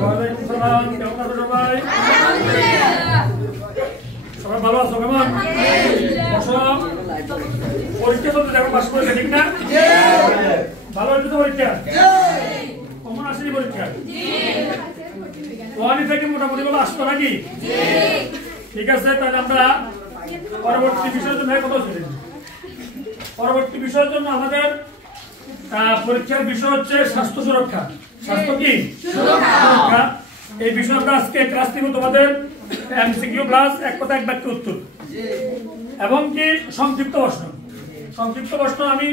ওয়ালাইকুম সালাম। কেমন আছো সবাই? সবাই ভালো আছো? কেমন পরীক্ষা চলতে দেখো, পাস করে ঠিক না? ভালো হচ্ছে তো পরীক্ষা? কমন আসেনি পরীক্ষা? ওয়ানি থেকে মোটামুটি বলে আসতো নাকি? ঠিক আছে, তাহলে আমরা পরবর্তী বিষয়ের জন্য কথা বলি। পরবর্তী বিষয়ের জন্য আমাদের পরীক্ষার বিষয় হচ্ছে স্বাস্থ্য সুরক্ষা। স্বাস্থ্য কি সুরক্ষা, এই বিষয়ে আমরা আজকে ক্লাস নিব তোমাদের এমসিকিউ প্লাস এক কথা এক বাক্য উত্তর এবং কি সংক্ষিপ্ত প্রশ্ন। সংক্ষিপ্ত প্রশ্ন আমি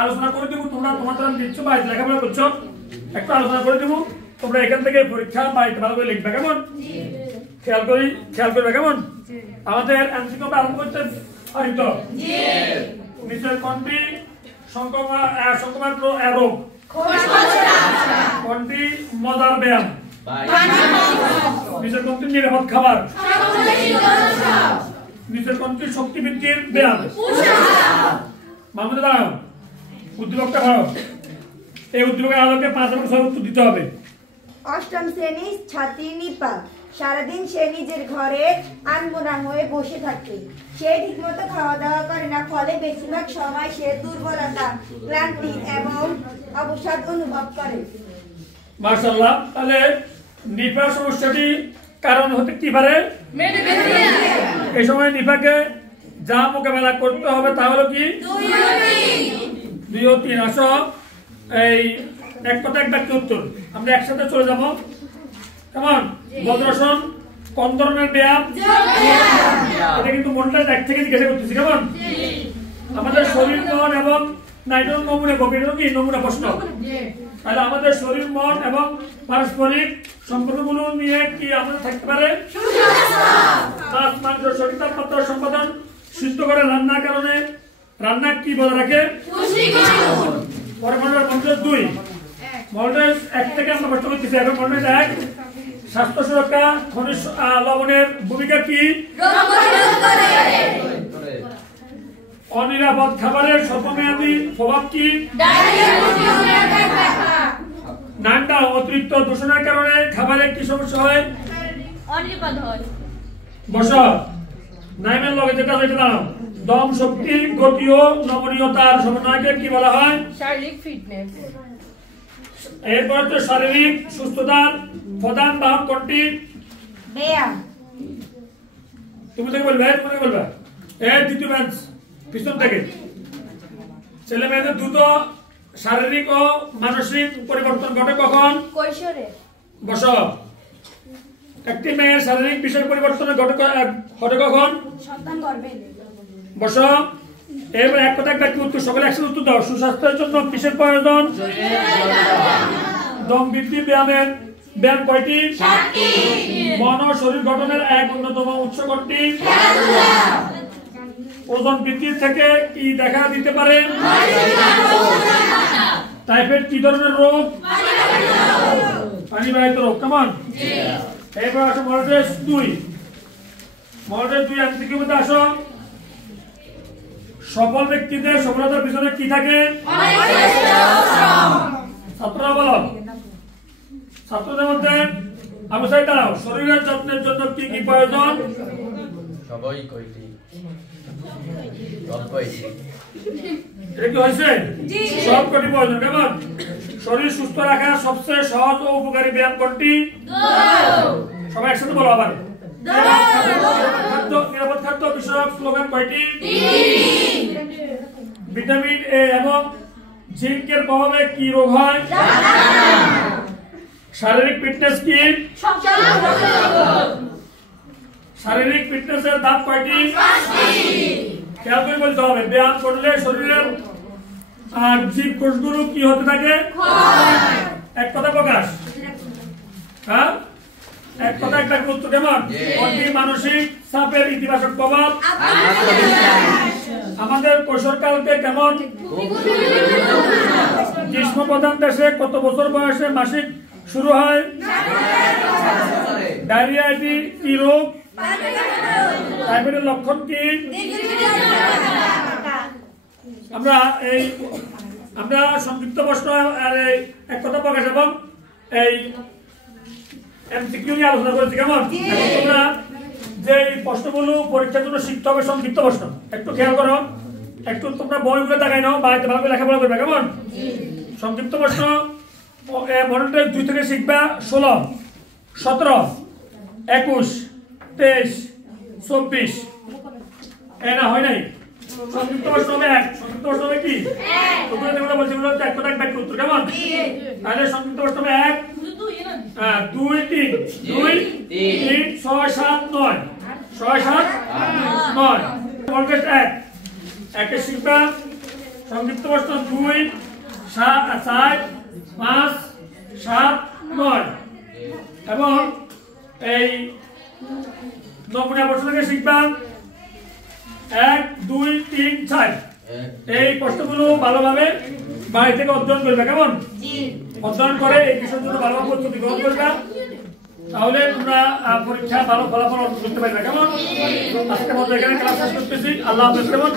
আলোচনা করে দিব, তোমরা তোমাদের দিচ্ছ বা লেখাপড়া করছো, একটু আলোচনা করে দিব। তোমরা এখান থেকে পরীক্ষা বা ভালো করে লিখবে, কেমন? খেয়াল করবে, কেমন? আমাদের এমসিকিউ আরম্ভ করতে পারি তো? নিচের কোনটি সংক্রমণ রোগ? কোনটি মজার ব্যায়াম? নিচের কোনটি নিরাপদ খাবার? নিচের কোনটি শক্তি বৃদ্ধির ব্যায়াম? মাহমুদা দাঁড়াও, উদ্দীপকটা ভালো। এই উদ্দীপকের আলোকে 5 এবং 6 উত্তর দিতে হবে। অষ্টম শ্রেণীর ছাত্রী নিপা সারাদিন সে নিজের ঘরে আনমনা হয়ে বসে থাকে। সে ঠিকমতো খাওয়া দাওয়া করে না, ফলে বেশিরভাগ সময় সে দুর্বলতা, ক্লান্তি এবং অবসাদ অনুভব করে। মাশাআল্লাহ। তাহলে নিপার সমস্যাটি কারণ হতে কি পারে? এই সময় নিপাকে যা মোকাবেলা করতে হবে তা হলো কি 2 ও 3। আসো এই এক কথা এক বাক্য উত্তর আমরা একসাথে চলে যাবো, কেমন? বজ্রাসন কোন ধরনের ব্যায়াম? এটা কিন্তু মনটা এক থেকে জিজ্ঞাসা করতেছি, কেমন? আমাদের শরীর, মন এবং নাইট্রোজেন নমুনা কপিটাও কি নমুনা প্রশ্ন। তাহলে আমাদের শরীর, মন এবং পারস্পরিক সম্পর্কগুলো নিয়ে কি আমাদের থাকতে পারে? মাছ, মাংস শরীর তাপমাত্রা সম্পাদন সুস্থ করে রান্নার কারণে রান্না কি বজায় রাখে? পরে মডেল 2 মডেল 1 থেকে আমরা প্রশ্ন করতেছি। এখন মডেল 1 স্বাস্থ্য সুরক্ষা খনিজ লবণের ভূমিকা কি? অনিরাপদ খাবারের স্বল্পমেয়াদী প্রভাব কি? নান্ডা অতিরিক্ত দূষণের কারণে খাবারে কি সমস্যা হয়? অনিরাপদ হয়। বসো, নাইমের লগে যেটা হইতে দাও। দম, শক্তি, গতি ও নমনীয়তার সমন্বয়কে কি বলা হয়? শারীরিক ফিটনেস। এরপর তো শারীরিক সুস্থতার প্রধান বাহক কোনটি? ব্যায়াম। তুমি থেকে বলবে, তুমি বলবে। দ্বিতীয় বেঞ্চ পিছন থেকে। ছেলে মেয়েদের দ্রুত শারীরিক ও মানসিক পরিবর্তন ঘটে কখন? কৈশোরে। বসো, একটি মেয়ের শারীরিক বিষয় পরিবর্তন ঘটে কখন? সন্তান গর্ভে। বসো, এবার এক কথা একটা উত্তর সকলে একসাথে উত্তর দাও। সুস্বাস্থ্যের জন্য কিসের প্রয়োজন? দম বৃদ্ধি ব্যায়াম কয়টি? মন ও শরীর গঠনের এক অন্যতম উৎস কোনটি? ওজন বৃদ্ধি থেকে কি দেখা দিতে পারে? টাইফয়েড কি ধরনের রোগ? পানিবাহিত রোগ, কেমন? এবার আসো মডেল 2। মডেল 2 এমসিকিউ মধ্যে আসো। সফল ব্যক্তিদের সফলতার পিছনে কি থাকে? ছাত্ররা বলো। ছাত্রদের মধ্যে আবু সাইদ দাঁড়াও। শরীরের যত্নের জন্য কি কি প্রয়োজন? সবই কয়টি? এটা কি হয়েছে? সব কটি প্রয়োজন, কেমন? শরীর সুস্থ রাখার সবচেয়ে সহজ ও উপকারী ব্যায়াম কোনটি? সবাই একসাথে বলো আবার। নিরাপদ খাদ্য বিষয়ক স্লোগান কয়টি? ভিটামিন এ এবং জিঙ্কের প্রভাবে কি রোগ হয়? শারীরিক ফিটনেস কি? শারীরিক ফিটনেসের ধাপ কয়টি? খেয়াল করে বলতে হবে। ব্যায়াম করলে শরীরের জীব কোষগুলো কি হতে থাকে? এক কথা প্রকাশ। হ্যাঁ, এক কথা একটা উত্তর, কেমন? মানসিক চাপের ইতিবাচক প্রভাব আমাদের কৈশোরকালকে কেমন? গ্রীষ্ম প্রধান দেশে কত বছর বয়সে মাসিক শুরু হয়? ডায়রিয়া এটি কি রোগ? টাইফয়েডের লক্ষণ কি? আমরা সংক্ষিপ্ত প্রশ্ন আর এক কথা প্রকাশ এবং এই এমসিকিউ নিয়ে আলোচনা করেছি। কেমন? তোমরা যে প্রশ্নগুলো পরীক্ষার জন্য শিখতে হবে সংক্ষিপ্ত প্রশ্ন, একটু খেয়াল করো, একটু তোমরা বইগুলো দেখাই নাও, বাড়িতে ভালো করে লেখাপড়া করবে। কেমন? সংক্ষিপ্ত প্রশ্ন মডেল টেস্ট 2 থেকে শিখবা 16, 17, 21, 23, 24। না হয় নাই। সংক্ষিপ্ত প্রশ্ন হবে 1, সংক্ষিপ্ত প্রশ্ন হবে কি? তোমরা যেগুলো বলছি ওগুলো এক কথা এক বাক্য উত্তর। কেমন? তাহলে সংক্ষিপ্ত প্রশ্ন হবে 1, 2, 3, 2, 3, 6, 7, 9, 6, 7, 9। মডেল টেস্ট 1 একে শিখবা সংক্ষিপ্ত প্রশ্ন 2, 7, 4, 5, 7, 9 এবং এই নমুনা প্রশ্নকে শিখবা 1, 2, 3, 4। এই প্রশ্নগুলো ভালোভাবে বাড়ি থেকে অধ্যয়ন করবে। কেমন? অধ্যয়ন করে এই বিষয়ের জন্য ভালোভাবে প্রস্তুতি গ্রহণ করবে, তাহলে তোমরা পরীক্ষা ভালো ফলাফল অর্জন করতে পারবে। কেমন? আজকে মতো এখানে ক্লাস শেষ করতেছি। আল্লাহ হাফেজ। কেমন?